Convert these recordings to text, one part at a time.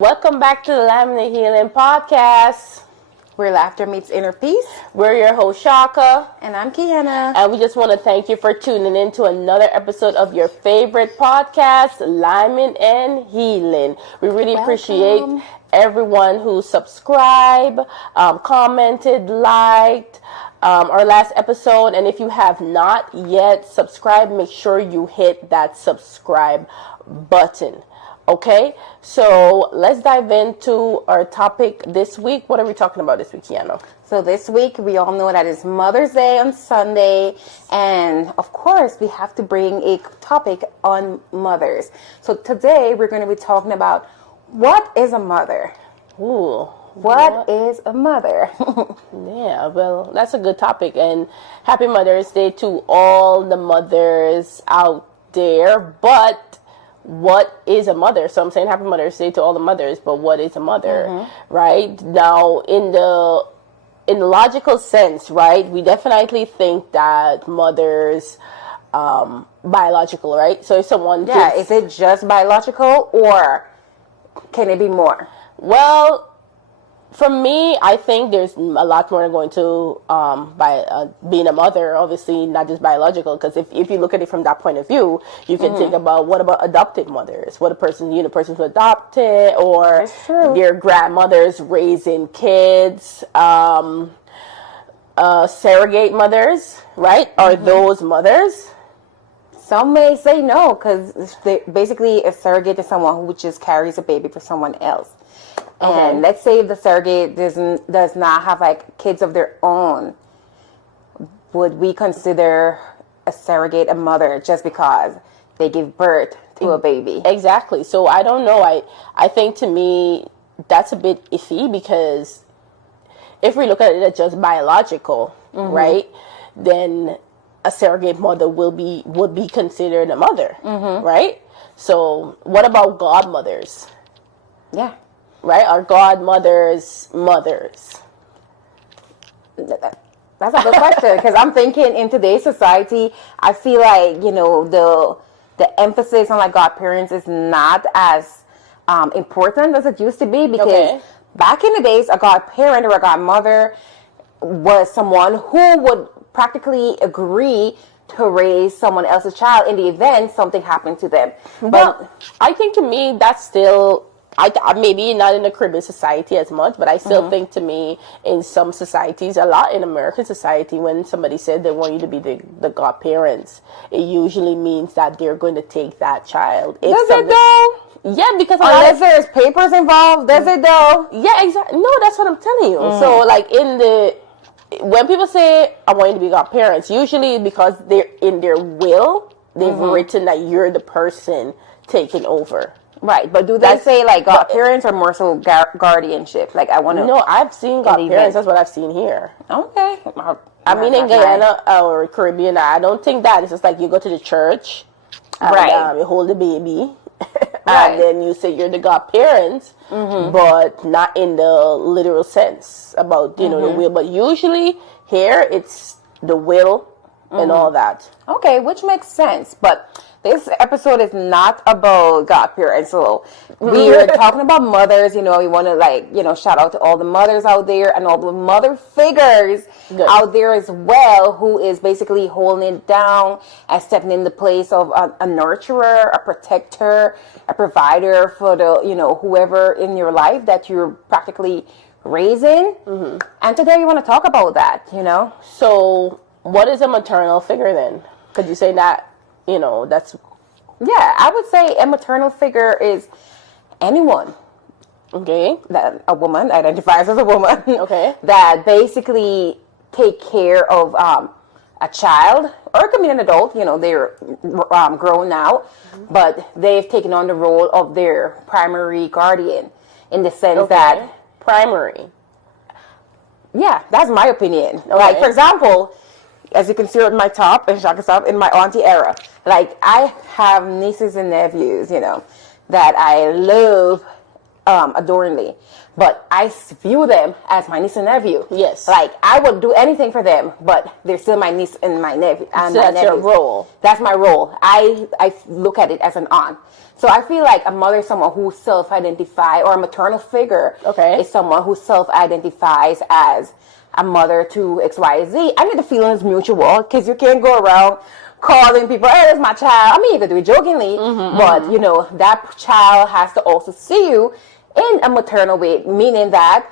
Welcome back to the Laminate Healing Podcast. Where laughter meets inner peace. We're your host, Shaka. And I'm Kiana. And we just want to thank you for tuning in to another episode of your favorite podcast, Lyman and Healing. We really appreciate everyone who subscribed, commented, liked our last episode. And if you have not yet subscribed, make sure you hit that subscribe button. Okay, so let's dive into our topic this week. What are we talking about this week, Kiana? So this week, we all know that it's Mother's Day on Sunday. And of course, we have to bring a topic on mothers. So today, we're going to be talking about what is a mother? Ooh. What is a mother? Yeah, well, that's a good topic. And happy Mother's Day to all the mothers out there. But what is a mother? So I'm saying happy Mother's Day to all the mothers, but what is a mother? Right? Now, in the logical sense, right, we definitely think that mothers biological, right? So if someone is it just biological or can it be more? Well, for me, I think there's a lot more going to being a mother, obviously, not just biological, because if you look at it from that point of view, you can think about what about adopted mothers? What a person, persons who adopted, or their grandmothers raising kids, surrogate mothers, right? Are those mothers? Some may say no, because basically a surrogate is someone who just carries a baby for someone else. And let's say if the surrogate does not have like kids of their own, would we consider a surrogate a mother just because they give birth to a baby? Exactly. So I don't know. I think to me that's a bit iffy, because if we look at it as just biological, right, then a surrogate mother would be considered a mother, right? So what about godmothers? Yeah. Right? Are godmothers mothers? That's a good question, because I'm thinking in today's society, I feel like, the emphasis on like godparents is not as important as it used to be, because back in the days, a godparent or a godmother was someone who would practically agree to raise someone else's child in the event something happened to them. But I think to me that's still, I maybe not in the Caribbean society as much, but I still think to me in some societies, a lot in American society, when somebody said they want you to be the godparents, it usually means that they're going to take that child. Does it though? Yeah, because unless there's papers involved, does it though? Yeah, exactly. No, that's what I'm telling you. So like when people say I want you to be godparents, usually because they're in their will, they've written that you're the person taking over. Right, but do they say like godparents or more so guardianship? Like I want to. No, I've seen godparents. That's what I've seen here. Okay. I mean, in Guyana or Caribbean, I don't think that. It's just like you go to the church, and, you hold the baby, and then you say you're the godparents, but not in the literal sense about the will. But usually here it's the will and all that. Okay, which makes sense, but this episode is not about godparents. So we're talking about mothers. We want to shout out to all the mothers out there and all the mother figures out there as well, who is basically holding it down and stepping in the place of a nurturer, a protector, a provider for the whoever in your life that you're practically raising. And today we want to talk about that. So what is a maternal figure then? Could you say that? That's... Yeah, I would say a maternal figure is anyone. Okay. That a woman identifies as a woman. Okay. That basically take care of a child, or it could be an adult, they're grown now, but they've taken on the role of their primary guardian in the sense that... Primary. Yeah, that's my opinion. Like, for example, as you can see on my top and Shaka's top, in my auntie era, like I have nieces and nephews, that I love adoringly, but I view them as my niece and nephew. Yes. Like, I would do anything for them, but they're still my niece and my nephew. And so that's your role. That's my role. I look at it as an aunt. So I feel like a mother is someone who self-identifies, or a maternal figure is someone who self-identifies as a mother to X, Y, Z. I think the feeling is mutual, because you can't go around calling people, hey, that's my child. I mean, you can do it jokingly, but, you know, that child has to also see you in a maternal way, meaning that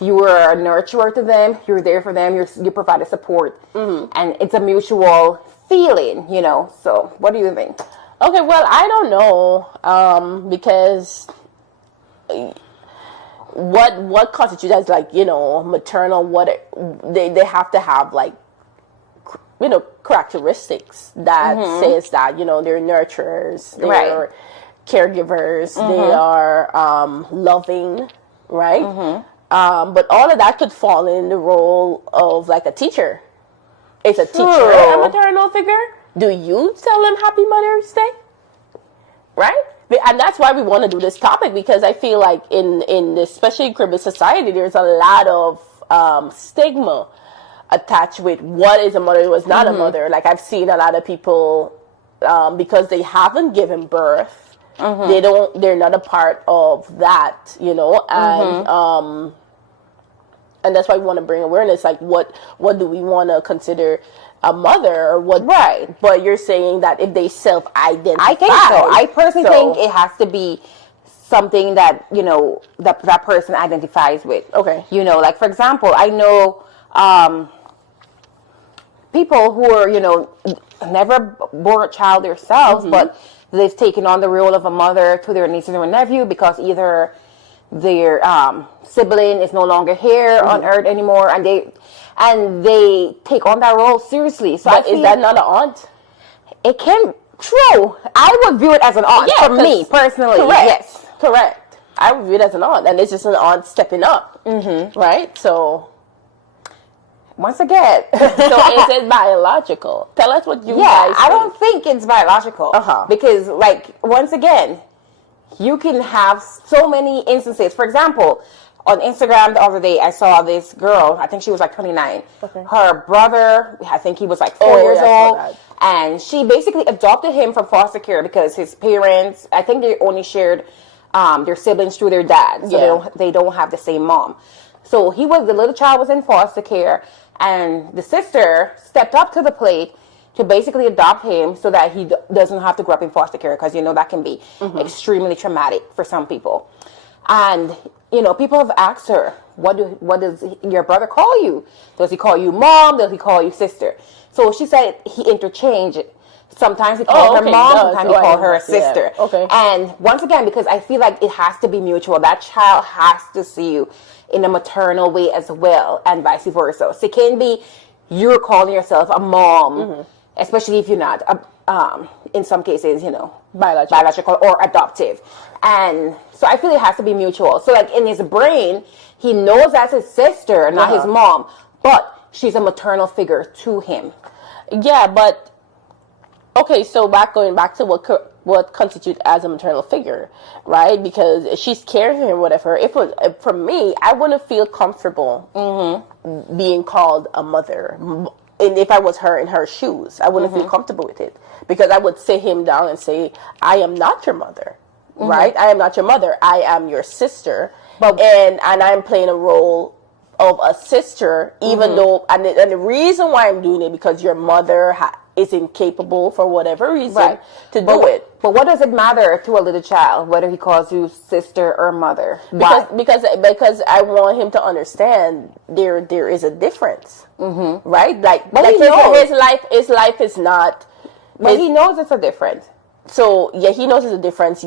you are a nurturer to them, you're there for them, you provide support, and it's a mutual feeling, you know. So what do you think? Okay, well, I don't know, because what constitutes as, like, you know, maternal, they have to have, like, you know, characteristics that says that, you know, they're nurturers, they're caregivers, they are loving, right? But all of that could fall in the role of, like, a teacher. Is a teacher a maternal figure? Do you tell them Happy Mother's Day? Right? And that's why we want to do this topic, because I feel like in especially Caribbean society, there's a lot of stigma attached with what is a mother, what's not a mother. Like, I've seen a lot of people, because they haven't given birth, they're not a part of that, you know, and that's why we want to bring awareness, like, what do we want to consider a mother, or what? Right. But you're saying that if they self-identify. I think so. I personally think it has to be something that, you know, that person identifies with. Okay. You know, like, for example, I know people who are, you know, never born a child themselves, but they've taken on the role of a mother to their nieces or nephew, because either their sibling is no longer here on earth anymore, and they take on that role seriously. So but is that not an aunt? It can. True. I would view it as an aunt, for me personally. Correct. Yes. Correct. I would view it as an aunt, and it's just an aunt stepping up. Right? So, once again. So is it biological? Tell us what you guys think. I don't think it's biological. Because, like, once again, you can have so many instances. For example, on Instagram the other day, I saw this girl, I think she was like 29. Her brother, I think he was like 4 years old. And she basically adopted him from foster care because his parents, I think they only shared their siblings through their dad. So they don't have the same mom. So the little child was in foster care, and the sister stepped up to the plate to basically adopt him so that he doesn't have to grow up in foster care, because, you know, that can be extremely traumatic for some people. And, you know, people have asked her, what does your brother call you? Does he call you mom? Does he call you sister? So she said he interchanged. Sometimes he called her mom, sometimes he called her a sister. And once again, because I feel like it has to be mutual. That child has to see you in a maternal way as well, and vice versa. So it can be you're calling yourself a mom, especially if you're not, in some cases, you know, biological or adoptive. And so I feel it has to be mutual. So, like, in his brain, he knows that's his sister, not his mom, but she's a maternal figure to him. Yeah, but okay, so going back to what constitutes as a maternal figure, right? Because she's caring for him, whatever. For me, I wouldn't feel comfortable being called a mother. And if I was her in her shoes, I wouldn't feel comfortable with it, because I would sit him down and say, I am not your mother, right? I am not your mother. I am your sister. And I'm playing a role of a sister, even though, and the reason why I'm doing it, because your mother is incapable for whatever reason to do it. But what does it matter to a little child whether he calls you sister or mother? Because I want him to understand there is a difference, right? Like his life is not. But he knows it's a difference. So yeah, he knows it's a difference.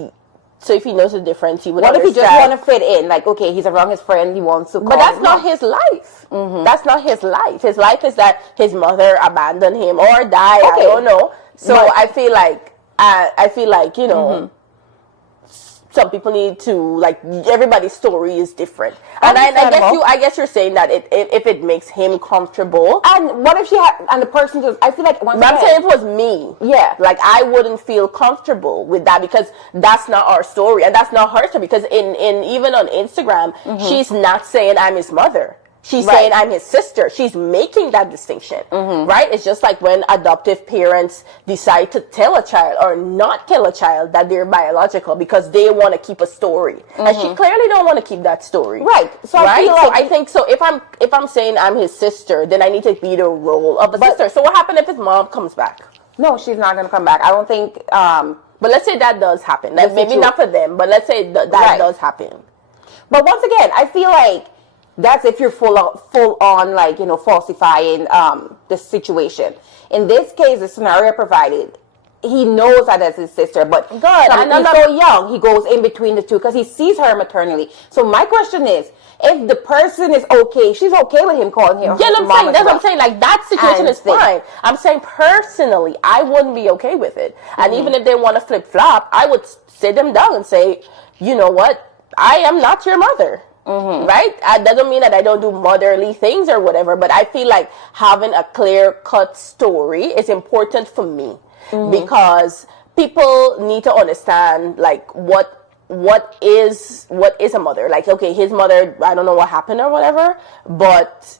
So if he knows the difference, he would What understand. if he just want to fit in? Like, okay, he's around his friend, he wants to call But that's not his life. That's not his life. His life is that his mother abandoned him or died. I don't know. So I feel like, you know, some people need to, like, everybody's story is different. And I guess you're saying that if it makes him comfortable. And what if and the person just, I feel like once But I'm saying if it was me, yeah, like, I wouldn't feel comfortable with that, because that's not our story and that's not her story. Because in even on Instagram, she's not saying I'm his mother. She's saying I'm his sister. She's making that distinction, right? It's just like when adoptive parents decide to tell a child or not tell a child that they're biological because they want to keep a story, and she clearly don't want to keep that story, right? So right. So I think so. If I'm saying I'm his sister, then I need to be the role of a sister. So what happened if his mom comes back? No, she's not going to come back. I don't think. But let's say that does happen. Like, maybe not for them, but let's say that does happen. But once again, I feel like that's if you're full on, like, you know, falsifying the situation. In this case, the scenario provided, he knows that that's his sister, but he's so young, he goes in between the two because he sees her maternally. So my question is, if the person is okay, she's okay with him calling her. Yeah, that's what I'm saying. Like, that situation is fine. I'm saying personally, I wouldn't be okay with it. And even if they want to flip flop, I would sit them down and say, you know what, I am not your mother. Right? That doesn't mean that I don't do motherly things or whatever, but I feel like having a clear-cut story is important for me, because people need to understand, like, what is a mother. Like, okay, his mother, I don't know what happened or whatever, but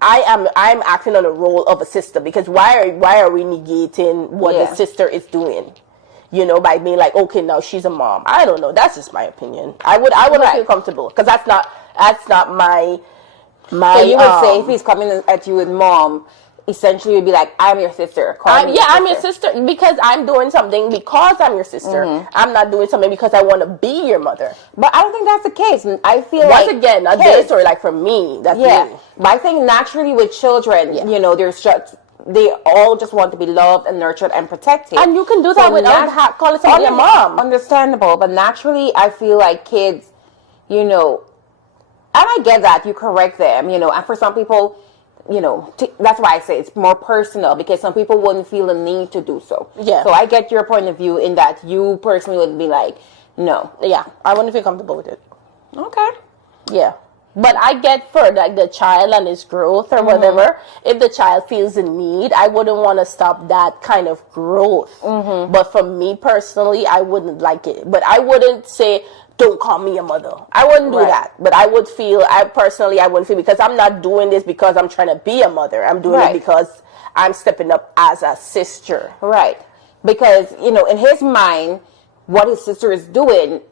I'm acting on the role of a sister, because why are we negating what the sister is doing? You know, by being like, okay, now she's a mom. I don't know. That's just my opinion. I wouldn't feel comfortable, because that's not my. So you would say if he's coming at you with mom, essentially you'd be like, I'm your sister. I'm your sister because I'm doing something because I'm your sister. I'm not doing something because I want to be your mother. But I don't think that's the case. I feel once again, a day story, like, for me, that's me. But I think naturally with children, you know, they all just want to be loved and nurtured and protected. And you can do that without calling somebody a mom. Understandable. But naturally, I feel like kids, you know, and I get that, you correct them, you know, and for some people, you know, that's why I say it's more personal, because some people wouldn't feel the need to do so. Yeah. So I get your point of view in that you personally would be like, no. Yeah, I wouldn't feel comfortable with it. Okay. Yeah. But I get for, like, the child and his growth or whatever, if the child feels the need, I wouldn't want to stop that kind of growth. But for me personally, I wouldn't like it. But I wouldn't say, don't call me a mother. I wouldn't do that. But I wouldn't feel, because I'm not doing this because I'm trying to be a mother. I'm doing it because I'm stepping up as a sister. Right. Because, you know, in his mind, what his sister is doing,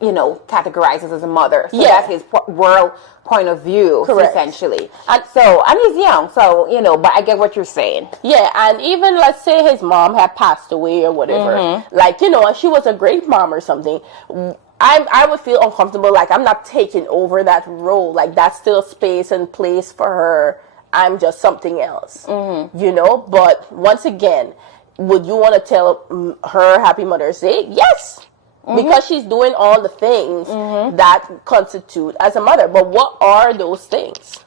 you know, categorizes as a mother. So that's his world point of view, essentially. And he's young, so, you know, but I get what you're saying. Yeah, and even, let's say his mom had passed away or whatever, like, you know, she was a great mom or something, I would feel uncomfortable, like, I'm not taking over that role, like, that's still space and place for her, I'm just something else, you know. But once again, would you want to tell her Happy Mother's Day? Yes. Because she's doing all the things that constitute as a mother. But what are those things?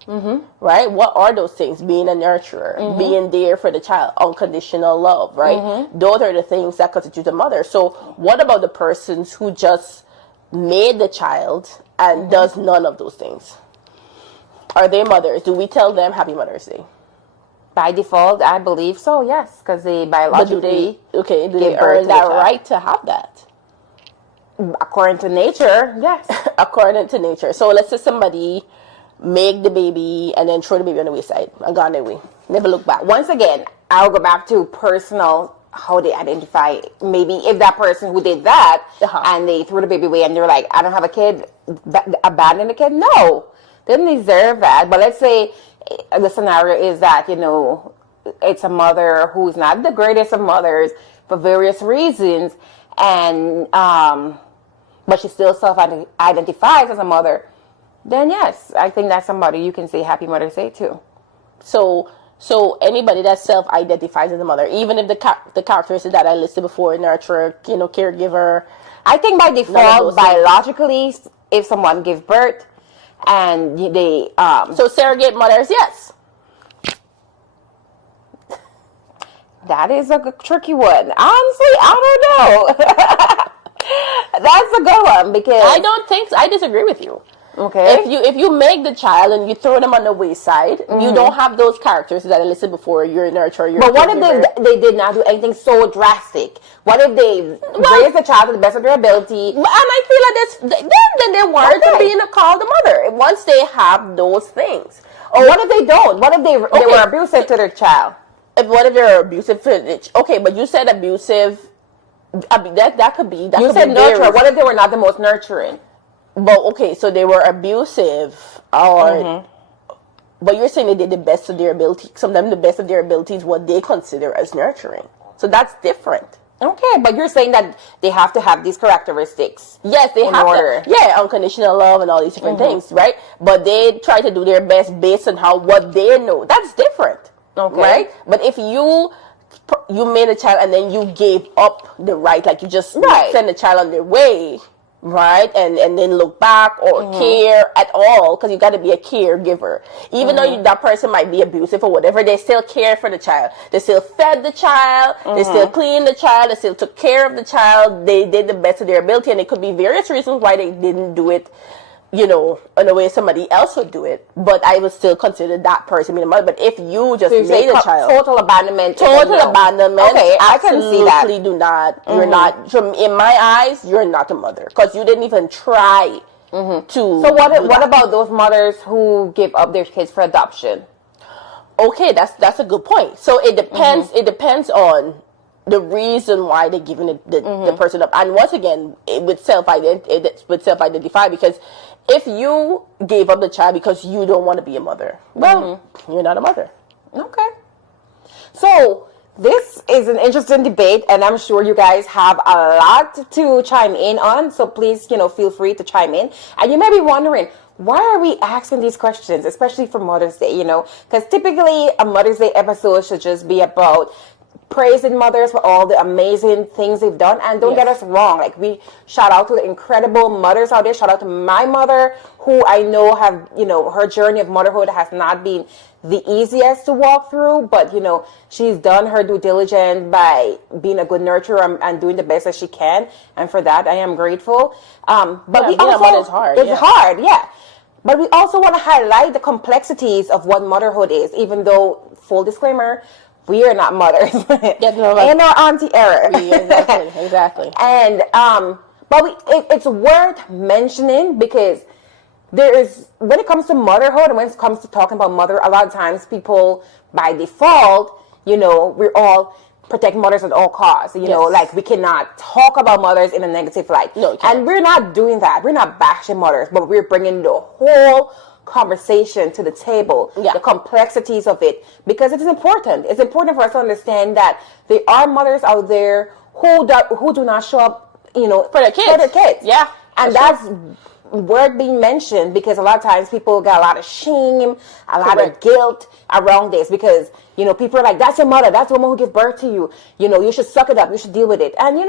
Right? What are those things? Being a nurturer, being there for the child, unconditional love, right? Those are the things that constitute a mother. So what about the persons who just made the child and does none of those things? Are they mothers? Do we tell them Happy Mother's Day? By default, I believe so, yes. Because they biologically do they earn that right to have that? According to nature, yes. According to nature. So let's say somebody make the baby and then throw the baby on the wayside and gone their way. Never look back. Once again, I'll go back to personal, how they identify. Maybe if that person who did that and they threw the baby away and they're like, I don't have a kid, abandon the kid. No, they didn't deserve that. But let's say the scenario is that, you know, it's a mother who's not the greatest of mothers for various reasons, and but she still self-identifies as a mother, then yes, I think that's somebody you can say Happy Mother's Day to. So anybody that self-identifies as a mother, even if the characteristics that I listed before, nurturer, you know, caregiver. I think by default, biologically, if someone gives birth and they... So surrogate mothers, yes. That is a tricky one. Honestly, I don't know. That's a good one because I don't think so. I disagree with you. Okay. If you make the child and you throw them on the wayside, you don't have those characters that I listed before. You're a nurturer. But what if they did not do anything so drastic? What if they raised the child to the best of their ability? And I feel like then they weren't being called a mother once they have those things. Or what if they don't? What if they were abusive to their child? What if they're abusive to okay, but you said abusive. I mean, that could be. You said nurturer. What if they were not the most nurturing? But okay, so they were abusive, or but you're saying they did the best of their ability. Sometimes the best of their ability is what they consider as nurturing. So that's different. Okay, but you're saying that they have to have these characteristics. Yes, they have to. Yeah, unconditional love and all these different things, right? But they try to do their best based on what they know. That's different, right? But if you made a child and then you gave up the right, like you just send the child on their way, right, and then look back or care at all, because you got to be a caregiver. Even though that person might be abusive or whatever, they still care for the child. They still fed the child. They still cleaned the child. They still took care of the child. They did the best of their ability, and it could be various reasons why they didn't do it, in a way somebody else would do it, but I would still consider that person being a mother. But if you just made a child, total abandonment, okay, I can see that. Absolutely do not. You're not. In my eyes, you're not a mother because you didn't even try to. So what about those mothers who give up their kids for adoption? Okay, that's a good point. So it depends. It depends on the reason why they're giving the person up. And once again, it would self-identify, because if you gave up the child because you don't want to be a mother, well, you're not a mother. Okay. So this is an interesting debate, and I'm sure you guys have a lot to chime in on. So please, feel free to chime in. And you may be wondering, why are we asking these questions, especially for Mother's Day, Because typically a Mother's Day episode should just be about praising mothers for all the amazing things they've done. And don't get us wrong, like, we shout out to the incredible mothers out there. Shout out to my mother, who I know have, her journey of motherhood has not been the easiest to walk through, but she's done her due diligence by being a good nurturer and doing the best that she can, and for that I am grateful. But we also, it's hard. It's hard, yeah. But we also want to highlight the complexities of what motherhood is, even though, full disclaimer, we are not mothers. In our auntie era. Exactly. And but it's worth mentioning, because when it comes to motherhood and when it comes to talking about mother, a lot of times people by default, we're all protect mothers at all costs. Like, we cannot talk about mothers in a negative light. No, and we're not doing that. We're not bashing mothers, but we're bringing the whole conversation to the table, the complexities of it, because it is important. It's important for us to understand that there are mothers out there who do not show up, for their kids. Yeah, and that's worth being mentioned, because a lot of times people got a lot of shame, a lot of guilt around this, because people are like, that's your mother, that's the woman who gives birth to you, you should suck it up, you should deal with it. And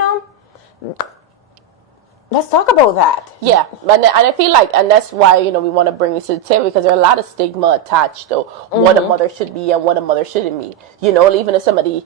let's talk about that. Yeah, and I feel like, and that's why, we want to bring this to the table, because there are a lot of stigma attached to what a mother should be and what a mother shouldn't be. Even if somebody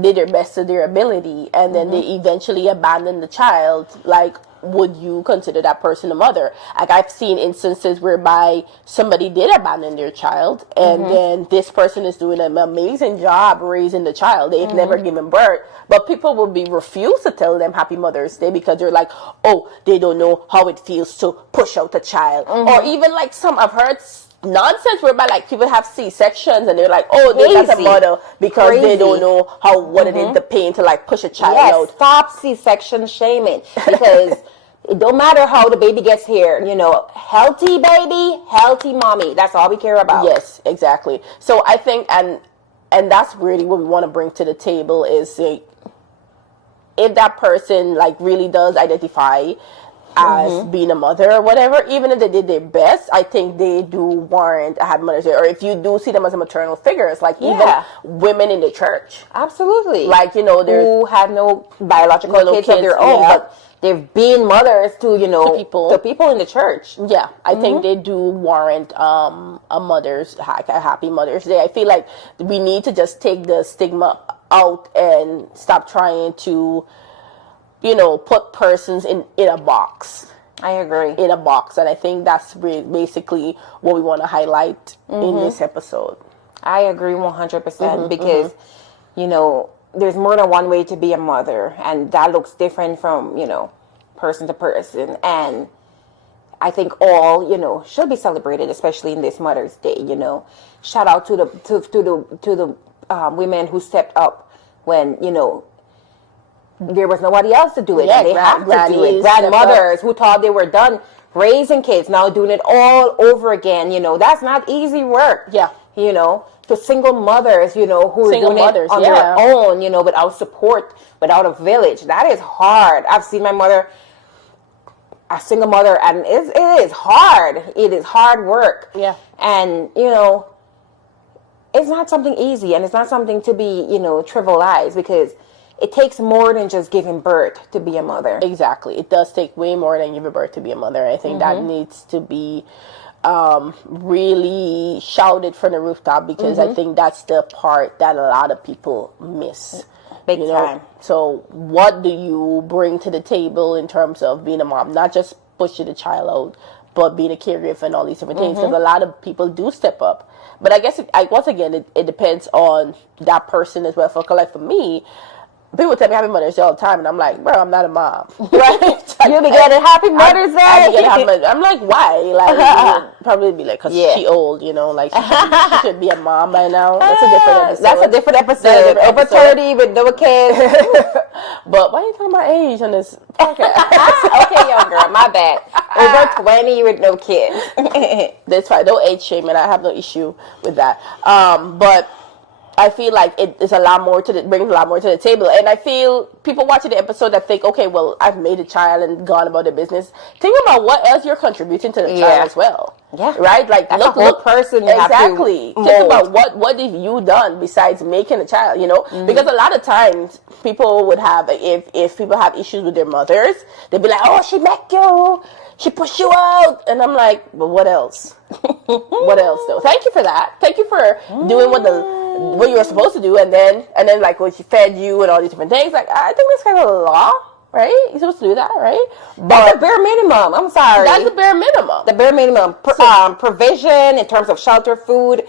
did their best to their ability and then they eventually abandon the child, like, would you consider that person a mother? Like, I've seen instances whereby somebody did abandon their child, and then this person is doing an amazing job raising the child. They've never given birth, but people will be refused to tell them Happy Mother's Day because they're like, oh, they don't know how it feels to push out a child. Or even, like, I've heard nonsense whereby, like, people have C-sections and they're like, oh, they're not a mother because they don't know what it is, the pain to, like, push a child out. Stop C-section shaming, because it don't matter how the baby gets here, healthy baby, healthy mommy, that's all we care about. Yes, exactly. So I think, and that's really what we want to bring to the table is, if that person, like, really does identify as being a mother or whatever, even if they did their best, I think they do warrant a Happy Mother's Day. Or if you do see them as a maternal figures, like even women in the church. Absolutely. Like, who have no biological kids of their own, but they've been mothers to, to people in the church. Yeah, I think they do warrant a Happy Mother's Day. I feel like we need to just take the stigma out and stop trying to put persons in a box. I agree. In a box. And I think that's basically what we want to highlight in this episode. I agree 100% because, there's more than one way to be a mother, and that looks different from, person to person. And I think all, should be celebrated, especially in this Mother's Day, Shout out to the women who stepped up when, there was nobody else to do it. Yeah, and they have to do it. Grandmothers who thought they were done raising kids, now doing it all over again. That's not easy work. Yeah. To single mothers, who are doing it on their own, without support, without a village. That is hard. I've seen my mother, a single mother, and it is hard. It is hard work. Yeah. And, it's not something easy, and it's not something to be, trivialized, because it takes more than just giving birth to be a mother. Exactly. It does take way more than giving birth to be a mother. I think that needs to be really shouted from the rooftop, because I think that's the part that a lot of people miss. Big time. So what do you bring to the table in terms of being a mom? Not just pushing the child out, but being a caregiver and all these different things. Because a lot of people do step up. But I guess, once again, it depends on that person as well. For me, people tell me Happy Mother's Day all the time, and I'm like, bro, I'm not a mom. Right? You be getting Happy Mother's Day. I'm like, why? Like, you would probably be like, because she old, like she should be a mom by now. That's a different episode. That's a different episode. Over 30 with no kids. But why are you talking about age on this podcast? Okay, young girl, my bad. Over 20 with no kids. That's fine. No age shame, and I have no issue with that. But I feel like brings a lot more to the table. And I feel people watching the episode that think, okay, well, I've made a child and gone about their business. Think about what else you're contributing to the child as well. Yeah. Right? Like, that's look person you exactly. Have to think about what have you done besides making a child, Because a lot of times people would have, if people have issues with their mothers, they'd be like, oh, she met you. She pushed you out. And I'm like, but what else? What else though? Thank you for that. Thank you for doing what you were supposed to do, and then like when she fed you and all these different things. Like, I think that's kind of a law, right? You're supposed to do that, right? But that's the bare minimum. I'm sorry. That's the bare minimum. The bare minimum. Provision in terms of shelter, food,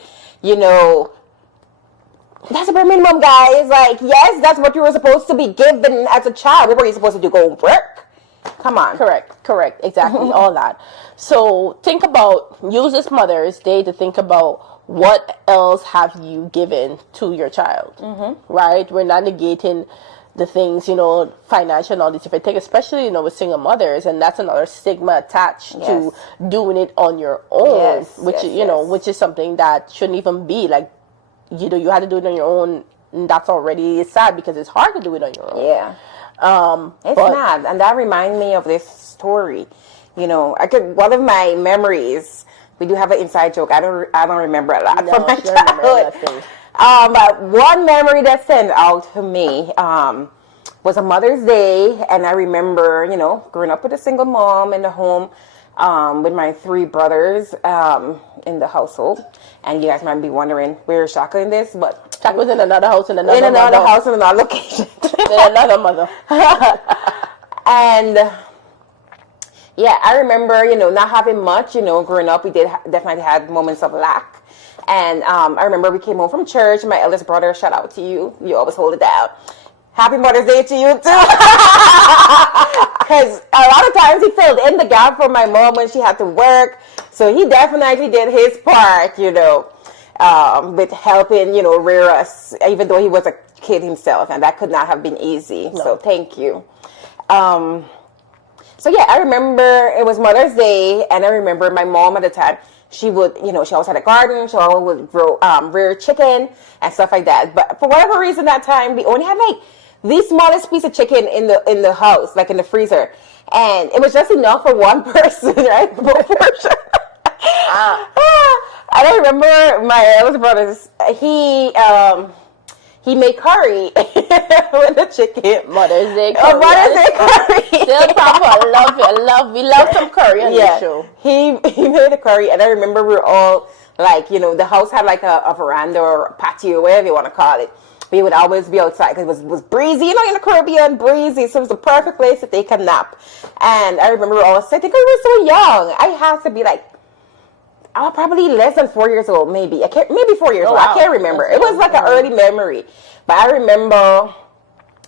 that's the bare minimum, guys. Like, yes, that's what you were supposed to be given as a child. What were you supposed to do? Go work? Come on. Correct. Exactly. All that. So use this Mother's Day to think about what else have you given to your child, right? We're not negating the things, financial and all these different things, especially, with single mothers. And that's another stigma attached to doing it on your own, which is something that shouldn't even be like, you had to do it on your own. And that's already sad, because it's hard to do it on your own. Yeah. It's not. And that reminds me of this story. One of my memories, we do have an inside joke. I don't remember a lot from my childhood. But one memory that stands out to me was a Mother's Day, and I remember, growing up with a single mom in the home with my 3 brothers in the household. And you guys might be wondering, where's Shaka in this? But Shaka was in another house, in another house, in another location. In another mother. And yeah, I remember, not having much, growing up. We definitely had moments of lack. And I remember we came home from church. My eldest brother, shout out to you. You always hold it down. Happy Mother's Day to you, too. Because a lot of times he filled in the gap for my mom when she had to work. So he definitely did his part, with helping, rear us, even though he was a kid himself. And that could not have been easy. No. So thank you. So yeah, I remember it was Mother's Day, and I remember my mom at the time, she would, she always had a garden, she always would grow, rear chicken and stuff like that. But for whatever reason that time, we only had like the smallest piece of chicken in the house, like in the freezer. And it was just enough for one person, right? I don't remember my eldest brother, he made curry with the chicken. Mother's Day curry. Mother's Day curry. Still proper. We love some curry on this show. He made a curry, and I remember we were all like, the house had like a veranda or a patio, whatever you want to call it. we would always be outside because it was breezy, you know, in the Caribbean, breezy. So it was the perfect place to take a nap. And I remember we were all sitting, we were so young. I had to be like, probably less than 4 years old, maybe. Maybe 4 years old. Wow. I can't remember. It was like an early memory. But I remember,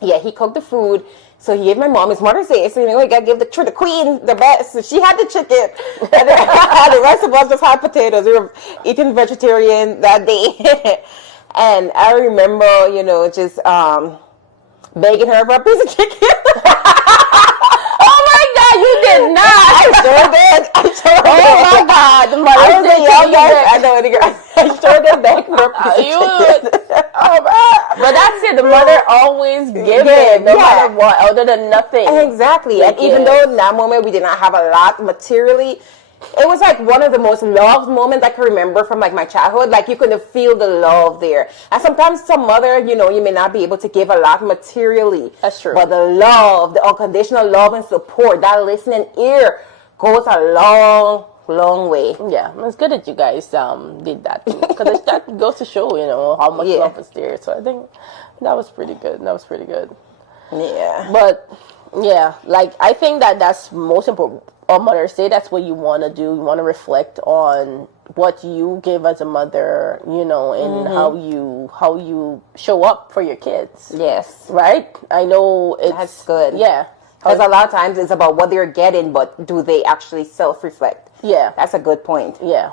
he cooked the food. So he gave my mom his Mother's Day. So, we got to give the queen the best. So she had the chicken. And the rest of us just had potatoes. We were eating vegetarian that day. And I remember, just begging her for a piece of chicken. Oh my God, you did not. I sure did. Oh my God, the Mother's Day chicken. I know it. I sure did beg for a piece of chicken. But that's it. The mother always gives it, no matter what, other than nothing. Exactly. And even though in that moment we did not have a lot materially, it was like one of the most loved moments I can remember from like my childhood. Like you could feel the love there. And sometimes some mother, you may not be able to give a lot materially. That's true. But the love, the unconditional love and support, that listening ear goes a long, long way. Yeah, it's good that you guys did that because that goes to show, how much love is there. So I think that was pretty good. Yeah. But yeah, like I think that's most important. On Mother's Day, that's what you want to do. You want to reflect on what you give as a mother, and how you show up for your kids. Yes. Right? I know that's good. Yeah. Because a lot of times it's about what they're getting, but do they actually self-reflect? Yeah. That's a good point. Yeah.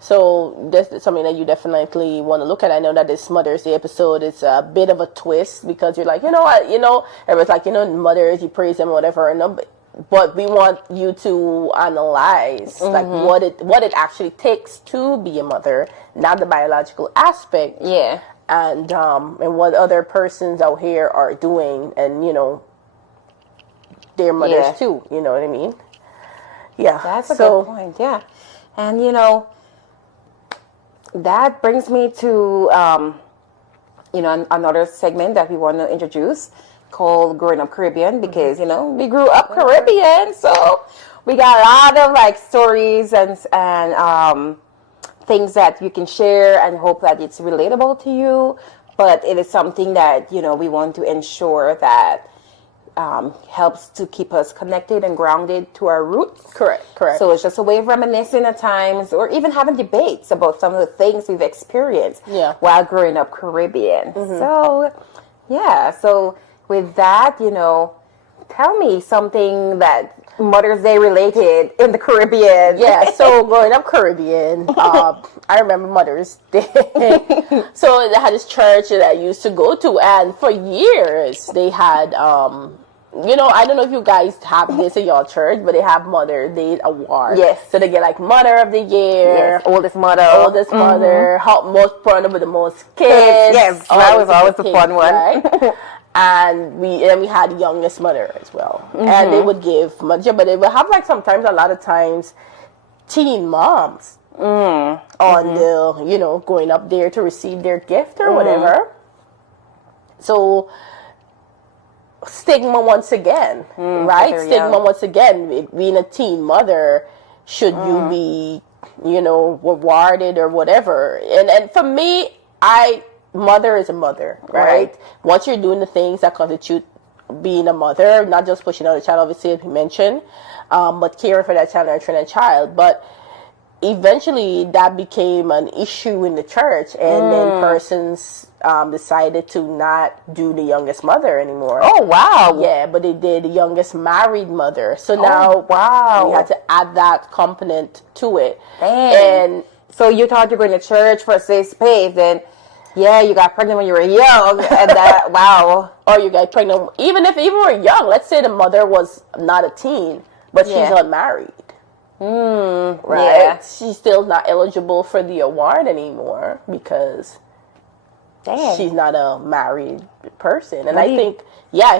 So that's something that you definitely want to look at. I know that this Mother's Day episode is a bit of a twist because you're like, everyone's like, mothers, you praise them or whatever, but we want you to analyze like what it actually takes to be a mother, not the biological aspect. Yeah. And what other persons out here are doing, and they're mothers too. You know what I mean? Yeah. That's a good point. Yeah. And that brings me to another segment that we want to introduce, called Growing Up Caribbean, because we grew up Caribbean, so we got a lot of like stories and things that you can share, and hope that it's relatable to you. But it is something that we want to ensure that helps to keep us connected and grounded to our roots. Correct. So it's just a way of reminiscing at times, or even having debates about some of the things we've experienced while growing up Caribbean. So with that, tell me something that Mother's Day related in the Caribbean. Yeah, so growing up Caribbean, I remember Mother's Day. So they had this church that I used to go to, and for years they had, I don't know if you guys have this in your church, but they have Mother Day Award. Yes. So they get like Mother of the Year, oldest mother, most fun with the most kids. Yes, that was always the fun one. Right? And we had youngest mother as well, and they would give but they would have like sometimes a lot of times teen moms on the going up there to receive their gift or whatever. So stigma once again, right? Stigma once again. Being a teen mother, should you be rewarded or whatever? And for me, mother is a mother, right? Once you're doing the things that constitute being a mother, not just pushing out a child, obviously, as we mentioned, but caring for that child, nurturing that child. But eventually that became an issue in the church, and then persons decided to not do the youngest mother anymore. Oh, wow. Yeah, but they did the youngest married mother. So now we had to add that component to it. Dang. And so you thought you were going to church for a safe space, then you got pregnant when you were young, and that, wow. Or you got pregnant, even we're young. Let's say the mother was not a teen, but she's unmarried. Right? Yeah. She's still not eligible for the award anymore because she's not a married person. And I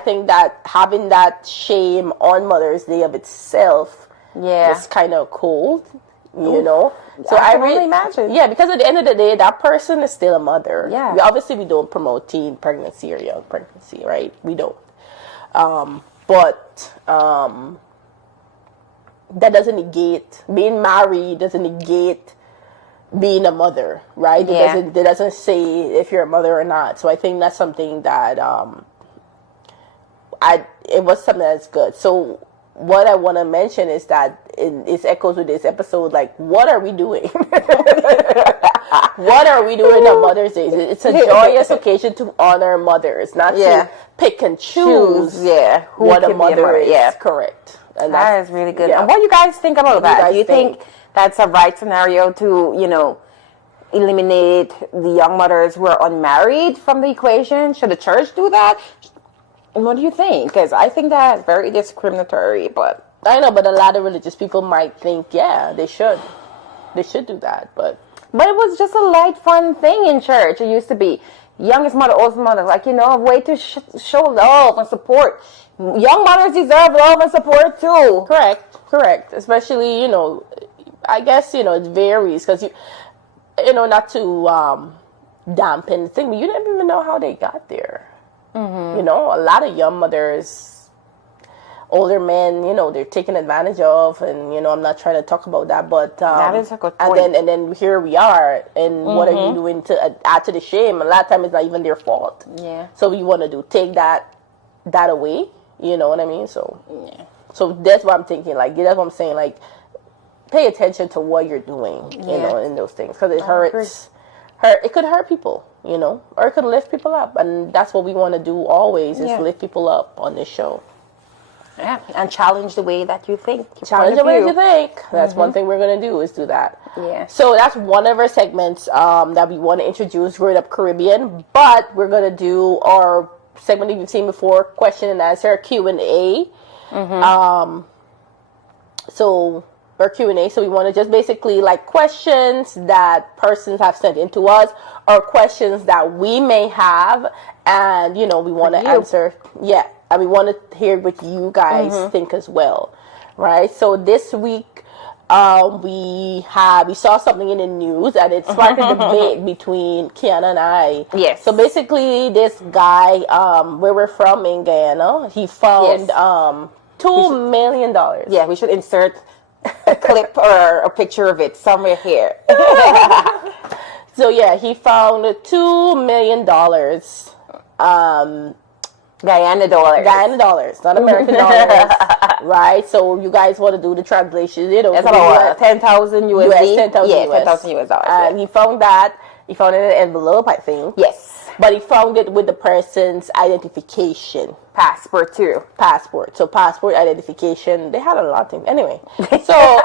think that having that shame on Mother's Day of itself is kind of cold. So I can really imagine. Yeah, because at the end of the day, that person is still a mother. Yeah. We don't promote teen pregnancy or young pregnancy, right? We don't. But that doesn't negate, being married doesn't negate being a mother, right? Yeah. It doesn't say if you're a mother or not. So I think that's something that it was something that's good. So what I want to mention is that it echoes with this episode. Like, what are we doing? What are we doing on Mother's Day? It's a joyous occasion to honor mothers, not to pick and choose. What a mother is. Yeah, correct. And that is really good. Yeah. And what do you guys think about that? Do you think that's a right scenario to, you know, eliminate the young mothers who are unmarried from the equation? Should the church do that? What do you think? Because I think that's very discriminatory. But I know, but a lot of religious people might think, yeah, they should do that. But it was just a light, fun thing in church. It used to be youngest mother, oldest mother, like, you know, a way to show love and support. Young mothers deserve love and support too. Correct. Especially, you know, I guess, you know, it varies because you know, not to dampen the thing, but you didn't even know how they got there. Mm-hmm. You know, a lot of young mothers, older men, you know, they're taken advantage of, and you know, I'm not trying to talk about that, but that is a good point. And then here we are, and what are you doing to add to the shame? A lot of times it's not even their fault. Yeah. So what you want to do, take that away? You know what I mean? So So that's what I'm thinking. Like, that's what I'm saying. Like, pay attention to what you're doing. You know, in those things, because it hurts. It could hurt people, you know, or it could lift people up, and that's what we want to do always, is lift people up on this show. Yeah, and challenge the way that you think. Challenge the way you think. That's one thing we're going to do, is do that. Yeah. So that's one of our segments that we want to introduce, Growing Up Caribbean, but we're going to do our segment that you've seen before, question and answer, Q&A. So our Q&A, so we want to just basically, like, questions that persons have sent in to us, or questions that we may have, and, you know, we want to answer. Yeah. And we want to hear what you guys think as well, right? So this week, we saw something in the news, and it sparked a debate between Kiana and I. Yes. So basically, this guy, where we're from in Guyana, he found $2 million. Yeah, we should insert a clip or a picture of it somewhere here. So yeah, he found $2 million. Guyana dollars, not American dollars, right? So you guys want to do the translation? You know, that's about 10,000 USD. 10,000 10,000 US dollars. And he found that. He found it in an envelope, I think. Yes. But he found it with the person's identification. Passport too. So passport, identification. They had a lot of things. Anyway, so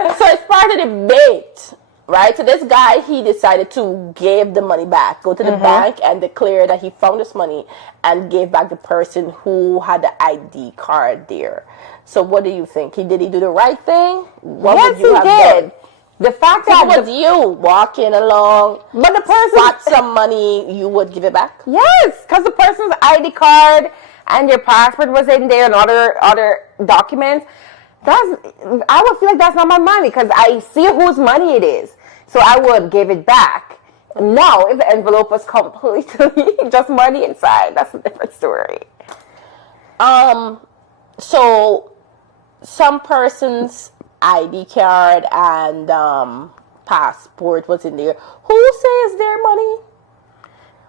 it sparked a debate. Right, so this guy, he decided to give the money back, go to the bank and declare that he found this money and gave back the person who had the ID card there. So what do you think? Did he do the right thing? What yes, would you he have did. Done? The fact that was you walking along, but the person got some money, you would give it back? Yes, because the person's ID card and your passport was in there and other documents. I would feel like that's not my money, because I see whose money it is. So I would give it back. Now, if the envelope was completely just money inside, that's a different story. So some person's ID card and passport was in there. Who says their money?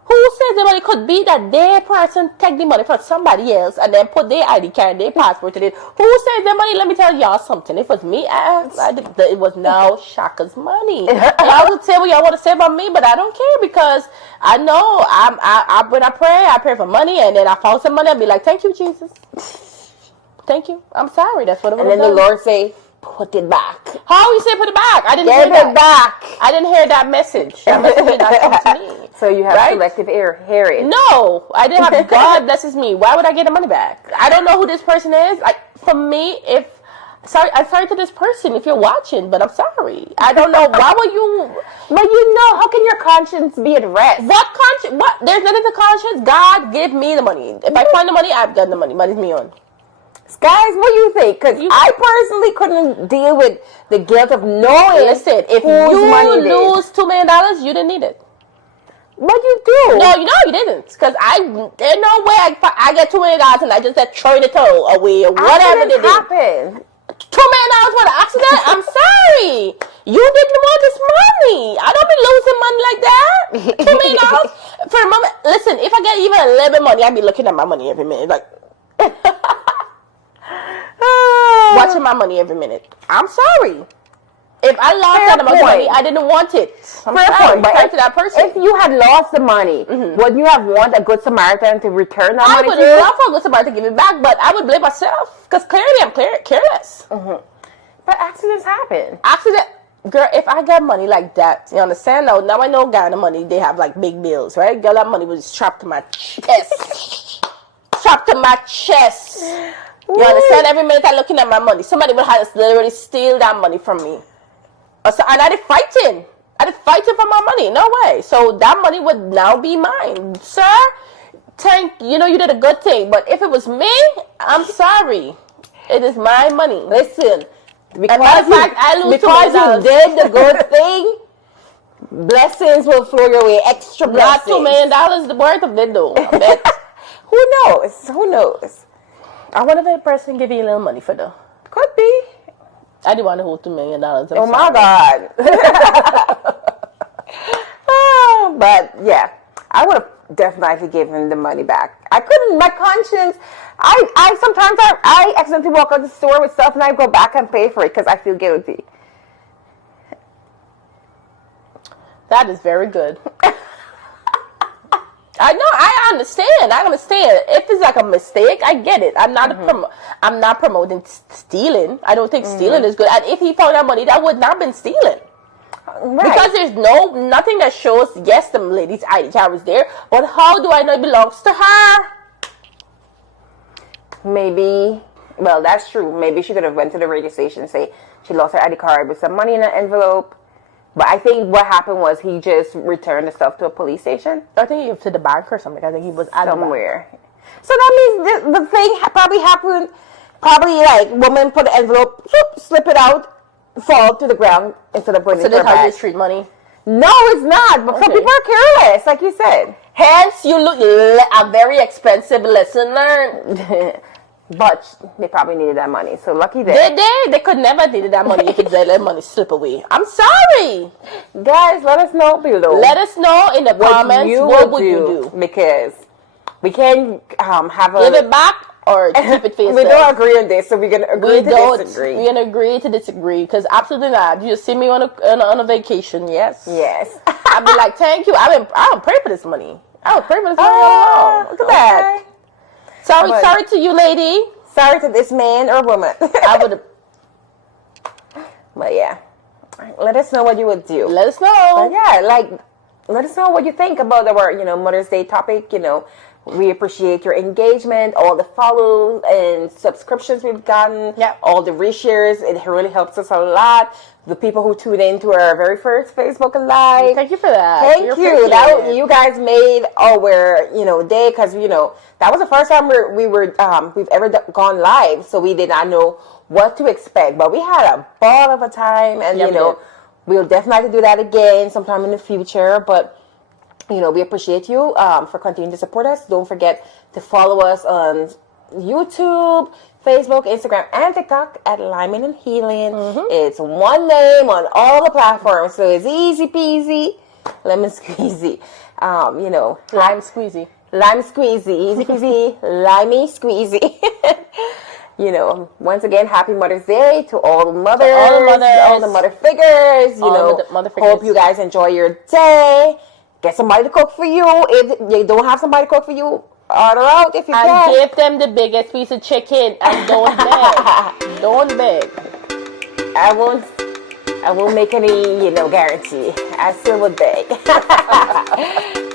Who says the money? Could be that their person take the money from somebody else and then put their ID card, their passport in it. Who says their money? Let me tell y'all something. If it was me, it was now Shaka's money. Y'all would say what y'all want to say about me, but I don't care, because I know when I pray for money, and then I found some money, I'd be like, thank you, Jesus. Thank you. I'm sorry. That's what it was. And then the Lord say, put it back. How you say put it back? I didn't hear that. Give it back. I didn't hear that message. That message did not come to me. So you have selective hearing. No, I didn't have. God blesses me. Why would I get the money back? I don't know who this person is. Like, for me, I'm sorry to this person if you're watching, but I'm sorry. I don't know. Why would you? But you know, how can your conscience be at rest? What conscience? What? There's nothing to conscience. God give me the money. If I find the money, I've got the money. Money's me on. Guys, what do you think? Because I personally couldn't deal with the guilt of knowing. Listen, if you lose $2 million, you didn't need it. But you do. No, you didn't. Because there's no way I get $2 million and I just said throw the toe away or whatever they did. Happen. $2 million for the accident? I'm sorry. You didn't want this money. I don't be losing money like that. $2 million for a moment. Listen, if I get even a little bit of money, I'd be looking at my money every minute, like watching my money every minute. I'm sorry. If I lost that amount of money, I didn't want it. I'm sorry. But to that person. If you had lost the money, would you have wanted a good Samaritan to return that money to you? I would love for a good Samaritan to give it back, but I would blame myself because clearly I'm careless. But accidents happen. Girl, if I got money like that, you understand? Now I know Ghana money, they have like big bills, right? Girl, that money was strapped to my chest. Strapped to my chest. You understand? Every minute I'm looking at my money, somebody would have to literally steal that money from me. So, and I did fighting. For my money. No way. So that money would now be mine. Sir, you did a good thing. But if it was me, I'm sorry. It is my money. Listen, because you did the good thing, blessings will flow your way. Extra blessings. Not $2 million worth of it though. I bet. Who knows? I wonder if that person give you a little money for the. Could be. I didn't want to hold $2 million. Oh my God. But yeah, I would have definitely given him the money back. I couldn't, my conscience, I sometimes I accidentally walk out the store with stuff and I go back and pay for it because I feel guilty. That is very good. I know. I understand. If it's like a mistake, I get it. I'm not promoting stealing. I don't think stealing is good. And if he found that money, that would not have been stealing. Right. Because there's nothing that shows, yes, the lady's ID card was there, but how do I know it belongs to her? Maybe, well, that's true. Maybe she could have went to the radio station and say she lost her ID card with some money in an envelope. But I think what happened was he just returned the stuff to a police station. I think he went to the bank or something. I think he was at somewhere. So that means the thing probably happened. Probably like woman put the envelope, slip it out, fall to the ground instead of putting it in her bag. So that's how you treat money? No, it's not. But some people are careless, like you said. Hence, you look a very expensive lesson learned. But they probably needed that money, so lucky them. They could never needed that money if they let money slip away. I'm sorry, guys. Let us know below. Let us know in the comments what would you do, because we can have a give it back or keep it for yourself. We don't agree on this, so we're gonna agree to disagree. We're gonna agree to disagree because absolutely not. You just see me on a vacation, yes. I'd be like, thank you. I would pray for this money. I would pray for this money. Look at that. Sorry to you, lady. Sorry to this man or woman. I would have. But yeah, let us know what you would do. Let us know. But yeah, let us know what you think about our, Mother's Day topic. We appreciate your engagement, all the follows and subscriptions we've gotten, all the reshares. It really helps us a lot. The people who tuned in to our very first Facebook Live. Thank you for that. Thank you. You guys made our day, because that was the first time we've ever gone live, so we did not know what to expect. But we had a ball of a time, and we'll definitely do that again sometime in the future. But we appreciate you for continuing to support us. Don't forget to follow us on YouTube, Facebook, Instagram, and TikTok at Lyman and Healing. It's one name on all the platforms, so it's easy peasy, lemon squeezy. Lime squeezy. Lime squeezy, easy peasy, limey squeezy. Once again, happy Mother's Day to all the mothers, all the mother figures. Hope you guys enjoy your day. Get somebody to cook for you. If you don't have somebody to cook for you, order out if you can. And give them the biggest piece of chicken and don't beg. Don't beg. I won't make any, guarantee. I still would beg.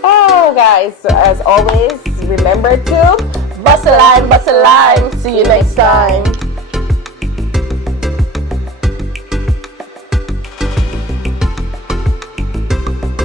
Oh, guys, so as always, remember to bust a line, bust a line. See you next time.